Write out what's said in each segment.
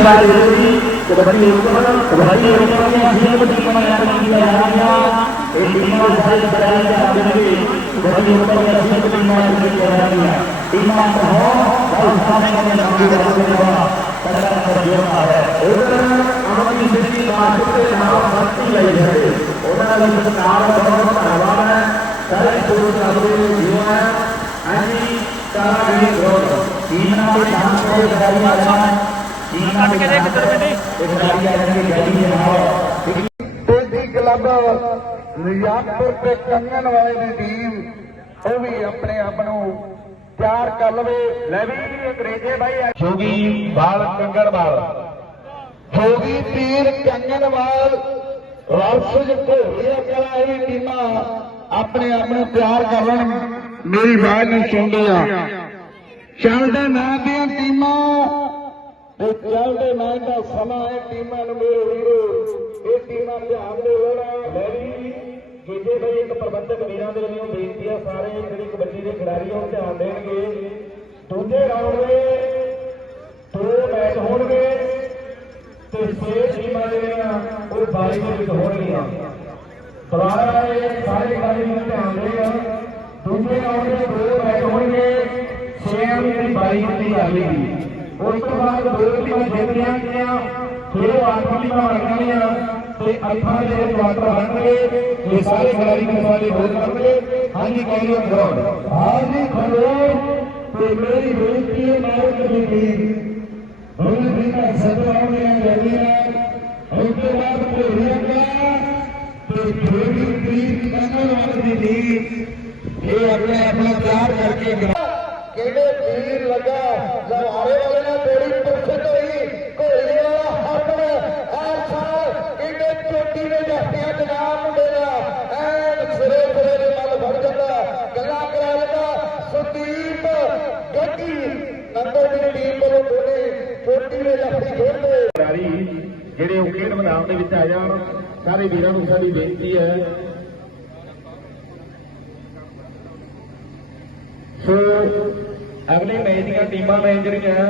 ਵਾਰ ਹੋਈ ਕਬੱਡੀ ਉੱਪਰ ਕਬੱਡੀ ਉੱਪਰ ਨੇ ਅਸੀਂ ਵੱਡੀ ਕਮਾਇਆ ਨਹੀਂ ਆ ਰਹੀਆਂ ਇਹ ਟੀਮਾਂ ਸਾਰੇ ਬੜਾਈ ਦਾ ਆਦਮੀ ਕਬੱਡੀ ਉੱਪਰ ਨੇ ਅਸੀਂ ਵੱਡੀ ਕਮਾਇਆ ਨਹੀਂ ਆ ਰਹੀਆਂ ਟੀਮਾਂ ਹੋ ਬਹੁਤ ਸਾਹਮਣੇ ਨੇ ਨਾਮ ਦੇ ਰਿਹਾ ਕਦਰਾਂ ਕਰ ਰਿਹਾ ਹੈ ਉਧਰ ਅਮਰੀ ਸਿੱਧੀ ਬਾਤ ਤੇ ਨਾਮ ਵਰਤੀ ਲਈ ਹੈ ਉਹਨਾਂ ਦਾ ਸਤਿਕਾਰ ਬਹੁਤ ਧੰਨਵਾਦ ਹੈ ਸਾਰੇ ਗੁਰੂ ਸਾਹਿਬ ਦੇ ਜੀਵਨ ਹੈ ਹਾਂਜੀ ਕਾਰਾ ਵੀ ਗਰੋਹ ਟੀਮਾਂ ਦੇ ਨਾਮ ਤੋਂ ਖਿਡਾਰੀ ਆ ਤੇਜੀ ਕਲੱਬ ਨਿਯਾਮਪੁਰ ਤੇ ਕੰਗਨ ਵਾਲੇ ਦੀ ਟੀਮ ਉਹ ਵੀ ਆਪਣੇ ਆਪ ਨੂੰ ਤਿਆਰ ਕਰ ਲਵੇ। ਲੈ ਵੀ ਅੰਗਰੇਜ਼ੇ ਬਾਈ ਜੋਗੀ ਬਾਲ ਕੰਗਣਵਾਲ। ਜੋਗੀ ਪੀਰ ਕੰਗਣਵਾਲ ਰਸ ਘੋੜੀਆ ਕਲਾ ਇਹ ਟੀਮਾਂ ਆਪਣੇ ਆਪ ਨੂੰ ਪਿਆਰ ਕਰਨ ਮੇਰੀ ਆਵਾਜ਼ ਨੂੰ ਸੁਣਦੇ ਆ। ਚੱਲਦੇ ਨਾਂ ਦੀਆਂ ਟੀਮਾਂ। ਤੇ ਚੱਲਦੇ ਨਾਂ ਦਾ ਸਮਾਂ ਹੈ ਟੀਮਾਂ ਨੂੰ ਮੇਰੇ ਵੀਰੋ। ਇਹ ਟੀਮਾਂ ਧਿਆਨ ਦੇ ਲੈਣਾ ਮੇਰੀ ਜਿਹਦੇ ਬਈ ਇੱਕ ਪ੍ਰਬੰਧਕ ਵੀਰਾਂ ਦੇ ਵੱਲੋਂ ਬੇਨਤੀ ਹੈ ਸਾਰੇ, ਜਿਹੜੇ ਕਬੱਡੀ ਦੇ ਖਿਡਾਰੀ ਉਹ ਧਿਆਨ ਦੇਣਗੇ। ਦੂਜੇ ਰਾਉਂਡ ਦੇ ਦੋ ਮੈਚ ਹੋਣਗੇ ਤੇ ਛੇ ਟੀਮਾਂ ਜਿਹੜੀਆਂ, ਉਹ ਬਾਰੀ ਦੇ ਵਿੱਚ ਹੋਣਗੀਆਂ। ਦੁਬਾਰਾ ਇਹ ਸਾਰੇ ਖਿਡਾਰੀ ਨੂੰ ਧਿਆਨ ਦੇਣਾ ਦੂਜੇ ਰਾਉਂਡ ਦੇ ਦੋ ਮੈਚ ਹੋਣਗੇ। ਛੇ ਦੀ ਬਾਰੀ ਹੁੰਦੀ ਆਵੇਗੀ ਉਸ ਤੋਂ ਬਾਅਦ ਦੋ ਟੀਮਾਂ ਜਿੱਤੀਆਂ ਗਈਆਂ ਫਿਰ ਆਠ ਟੀਮਾਂ ਬਣਨੀਆਂ ਤੇ ਅੱਠਾਂ ਦੇ ਕੁਆਟਰ ਬਣਨਗੇ, ਇਹ ਸਾਰੇ ਖਿਡਾਰੀ ਮਸਾਲੇ ਹੋ ਕਰਨਗੇ। ਹਾਂਜੀ ਕੈਰੀਅਰ ਗਰਾਊਂਡ। ਹਾਂਜੀ ਖੜੋ ਤੇ ਮੇਰੀ ਬੇਨਤੀ ਹੈ ਮਾਰਕ ਦੀ ਹੁਣ ਵੀ ਤਾਂ ਸਦਵਾਉਣ ਦੀਆਂ ਜਾਂਦੀਆਂ ਉਸ ਤੋਂ ਬਾਅਦ ਭੋਰੀਆਂ ਦਾ ਤੇ ਜਿਹੜੀ ਟੀਮ ਕੰਗਲ ਵਾਲੀ ਦੀ ਇਹ ਆਪਣੇ ਆਪਣਾ ਪਿਆਰ ਕਰਕੇ ਗਰਾ- ਕਿਹੜੇ ਵੀਰ ਲੱਗਾ? ਲਵਾਰੇ ਵਾਲੇ ਨਾਲ ਬੜੀ ਪੁਰਖਤ ਹੋਈ ਘੋੜੀ ਵਾਲਾ ਹੱਥ ਐਸਾ ਕਿਹੜੇ ਚੋਟੀ ਦੇ ਜੱਟਿਆਂ ਦੇ ਮੁੰਡੇ ਦਾ। ਐਨ ਸਿਰੇ ਸਿਰੇ ਦੇ ਮੱਲ ਫੜ ਜਾਂਦਾ। ਗੱਲਾਂ ਕਰਾ ਲੈਂਦਾ, ਸੁਦੀਪ ਗੱਗੀ ਨੰਬਰ ਦੀ ਟੀਮ ਵੱਲੋਂ ਦੋਨੇ ਚੋਟੀ ਦੇ ਜੱਟੀ ਖੇਡਦੇ ਜਿਹੜੇ ਉਹ ਖੇਡ ਮੈਦਾਨ ਦੇ ਵਿੱਚ ਆ ਜਾਣ, ਸਾਰੇ ਵੀਰਾਂ ਨੂੰ ਸਾਡੀ ਬੇਨਤੀ ਹੈ ਸੋ ਅਗਲੇ ਮੈਚ ਦੀਆਂ ਟੀਮਾਂ ਨੇ ਜਿਹੜੀਆਂ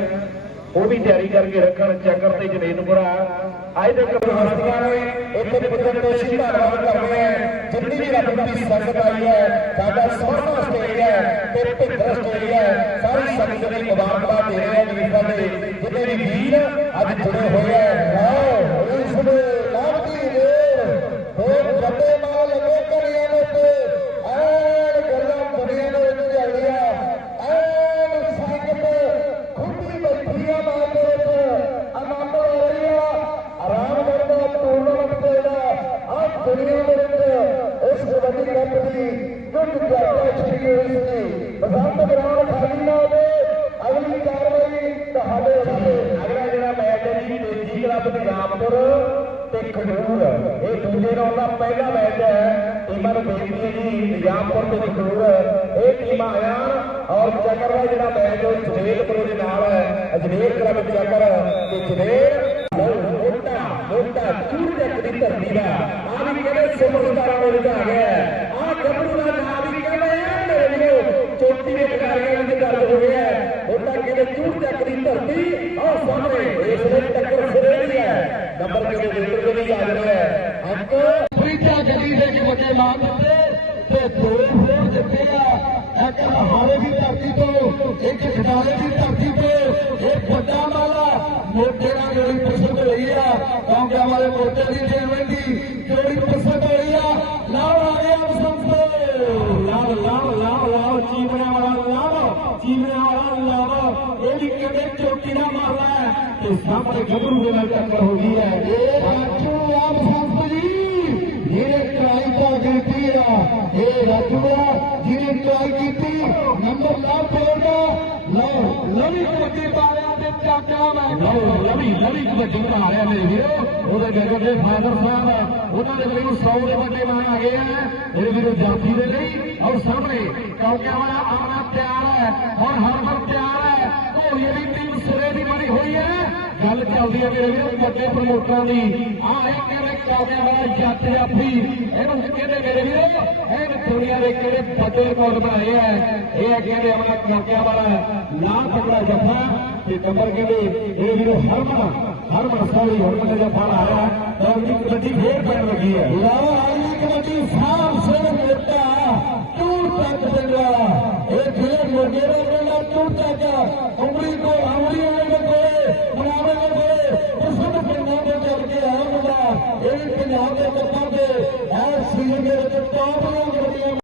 ਉਹ ਵੀ ਤਿਆਰੀ ਕਰਕੇ ਰੱਖਣ ਚੱਕਰ ਤੇ ਜਨੇਤਪੁਰਾ ਅੱਜ ਦੇ ਕਬਰਸਤੀਆਂ ਨੇ ਇੱਥੇ ਪੁੱਤਰ ਤੋਂ ਸਿੱਧਾ ਨਾਮ ਕਰਦੇ ਆ। ਜਿੰਨੀ ਵੀ ਰੱਬ ਦੀ ਸੰਗਤ ਆਈ ਹੈ, ਸਾਡਾ ਸੋਹਣਾ ਆਸਟ੍ਰੇਲੀਆ ਤੇ ਭਿੰਦਰ ਆਸਟ੍ਰੇਲੀਆ ਸਾਰੀ ਸੰਗਤ ਨੂੰ ਮੁਬਾਰਕਬਾਦ ਦੇ ਰਹੇ ਆ ਵੀਰ ਸਾਡੇ ਜਿੰਨੇ ਵੀ ਵੀਰ ਅੱਜ ਜੁੜੇ ਹੋਏ ਆ ਲਓ ਇਸ ਨੂੰ ਲਾਭਦੀ ਦੇ ਹੋਰ ਜੱਟੇ ਨਾਲ ਲੱਗੇ ਕਰੀਆਂ ਦੇ ਉੱਤੇ ਐਨ ਗੱਲਾਂ ਬੜੀਆਂ ਦੇ ਵਿੱਚ ਚੱਲਦੀਆਂ ਐਨ ਸੰਗਤ ਖੁੱਡੀ ਬੈਠੀ ਆ ਮਾਂ ਦੇ ਵਿੱਚ ਆਨੰਦ ਲੈ ਰਹੀ ਆ ਆਰਾਮ ਕਰਦਾ ਟੂਰਨਾਮੈਂਟ ਦੇ ਜਿਹੜਾ ਅੱਜ ਦੁਨੀਆ ਦੇ ਵਿੱਚ ਇਸ ਕਬੱਡੀ ਕੱਪ ਦੀ ਜੁੱਟ ਜਾਤਾ ਛੜੀ ਹੋਈ ਸੀ ਬਸੰਤ ਗਰਾਊਂਡ ਖਾਲੀ ਨਾ ਹੋਵੇ ਅਗਲੀ ਕਾਰਵਾਈ ਤੁਹਾਡੇ ਉੱਤੇ ਅਗਲਾ ਜਿਹੜਾ ਮੈਚ ਹੈ ਜੀ ਤੇਜੀ ਕਲੱਬ ਤੇ ਖਡੂਰ ਇਹ ਦੂਜੇ ਰੌਂਡ ਦਾ ਪਹਿਲਾ ਮੈਚ ਹੈ। ਟੀਮਾਂ ਨੂੰ ਬੇਨਤੀ ਹੈ ਜੀ, ਨਿਜ਼ਾਮਪੁਰ ਤੇ ਖਡੂਰ ਇਹ ਟੀਮਾਂ ਆਣ ਔਰ ਚੱਕਰ ਦਾ ਜਿਹੜਾ ਮੈਚ ਉਹ ਜਵੇਲਪੁਰ ਦੇ ਨਾਲ ਹੈ ਅਜਮੇਰ ਕਲੱਬ ਚੱਕਰ ਤੇ ਜਵੇਲ ਮੋਟਾ ਮੋਟਾ ਚੂਰ ਦੀ ਧਰਤੀ ਦਾ। ਆ ਵੀ ਕਹਿੰਦੇ ਸੁਪਰਸਟਾਰਾਂ ਦੇ ਵਿੱਚ ਆ ਗਿਆ ਆ ਗੱਭਰੂ ਦਾ ਨਾਮ ਵੀ ਕਹਿੰਦੇ ਆ, ਮੇਰੇ ਵੀਰੋ, ਚੋਟੀ ਦੇ ਖਿਡਾਰੀਆਂ ਦੇ ਦਰਦ ਹੋ ਗਿਆ ਮੋਟਾ ਕਹਿੰਦੇ ਚੂਰ ਦੀ ਧਰਤੀ ਆ ਸਾਹਮਣੇ ਇਸ ਦੇ ਟੱਕਰ ਨੰਬਰ ਕਿਹਦੇ ਵਿਕਟ ਦੇ ਵੀ ਆ ਰਿਹਾ ਹੈ ਅੰਕ ਫਰੀਦਾ ਗੱਡੀ ਦੇ ਇੱਕ ਵੱਡੇ ਮਾਰ ਦਿੱਤੇ ਤੇ ਦੋ ਹੋਰ ਦਿੱਤੇ ਆ। ਇੱਕ ਹਾਰੇ ਦੀ ਧਰਤੀ ਤੋਂ, ਇੱਕ ਖਿਡਾਰੇ ਦੀ ਧਰਤੀ ਤੋਂ, ਇੱਕ ਵੱਡਾ ਮਾਲਾ। ਮੋਟੇ ਨਾਲ ਜਿਹੜੀ ਪਸੰਦ ਹੋਈ ਆ। ਕੌਂਕਿਆਂ ਵਾਲੇ ਮੋਟੇ ਦੀ ਟੀਮ ਦੀ ਜਿਹੜੀ ਪਸੰਦ ਹੋਈ ਆ। ਲਾਓ ਆ ਗਿਆ ਸੰਤੋ। ਲਾਓ ਲਾਓ ਲਾਓ ਲਾਓ ਚੀਮਿਆਂ ਵਾਲਾ ਲਾਓ ਚੀਮਿਆਂ ਵਾਲਾ ਲਾਓ। ਇਹ ਵੀ ਕਿਤੇ ਚੋਟੀ ਨਾ ਰਾਜੂ ਆ। ਜਿਹਨੇ ਟਰਾਈ ਕੀਤੀ ਨੰਬਰ ਲਾ ਪਏਗਾ ਲਓ ਲਵੀ ਲਵੀ ਲਵੀ ਕਬੱਡੀ ਬਣਾ ਰਿਹਾ ਮੇਰੇ ਵੀਰੋ। ਉਹਦੇ ਗਗਨ ਦੇ ਫਾਦਰ ਸਾਹਿਬ ਉਹਨਾਂ ਦੇ ਲਈ 100 ਦੇ ਵੱਡੇ ਮਾਨ ਆ ਗਏ ਆ। ਮੇਰੇ ਵੀਰੋ ਜਾਫੀ ਦੇ ਲਈ। ਔਰ ਸਾਹਮਣੇ ਕੌਕਿਆਂ ਵਾਲਾ ਆਮਨਾ ਤਿਆਰ ਹੈ। ਔਰ ਹਰਮਨ ਤਿਆਰ ਹੈ। ਘੋੜੀਏ ਦੀ ਚੱਲਦੀ ਹੈ ਮੇਰੇ ਵੀਰੋ, ਵੱਡੇ ਪ੍ਰਮੋਟਰਾਂ ਦੀ। ਆ ਇਹ ਕਹਿੰਦੇ ਕੌਕਿਆਂ ਵਾਲਾ ਜੱਟ ਜਾਫੀ ਇਹਨੂੰ ਕਹਿੰਦੇ ਮੇਰੇ ਵੀਰੋ? ਇਹ ਦੁਨੀਆ ਦੇ ਕਿਹੜੇ ਵੱਡੇ ਰਿਕਾਰਡ ਬਣਾਏ ਆ? ਇਹ ਹੈ ਕਹਿੰਦੇ ਆਪਣਾ ਕੌਕਿਆਂ ਵਾਲਾ, ਨਾ ਤਕੜਾ ਜੱਫਾ ਤੇ ਨੰਬਰ ਕਹਿੰਦੇ, ਇਹ ਵੀਰੋ ਹਰਮਨ ਹਰ ਮਰਸਾ ਵੀ ਹੁਣ ਮੁੰਡੇ ਦਾ ਫਲ ਆ ਤਾਂ ਉਹਦੀ ਕਬੱਡੀ ਫੇਰ ਪੈਣ ਲੱਗੀ ਹੈ। ਲਓ ਆਈ ਕਬੱਡੀ ਸਾਹਮ ਸਿੰਘ ਮੋਟਾ ਤੂੰ ਤੱਕ ਚੰਗਾ। ਇਹ ਖੇਡ ਮੋਗੇਰਾ ਮੇਲਾ ਤੂੰ ਚੱਕ। ਉਂਗਲੀ ਤੋਂ ਆਉਂਦੀ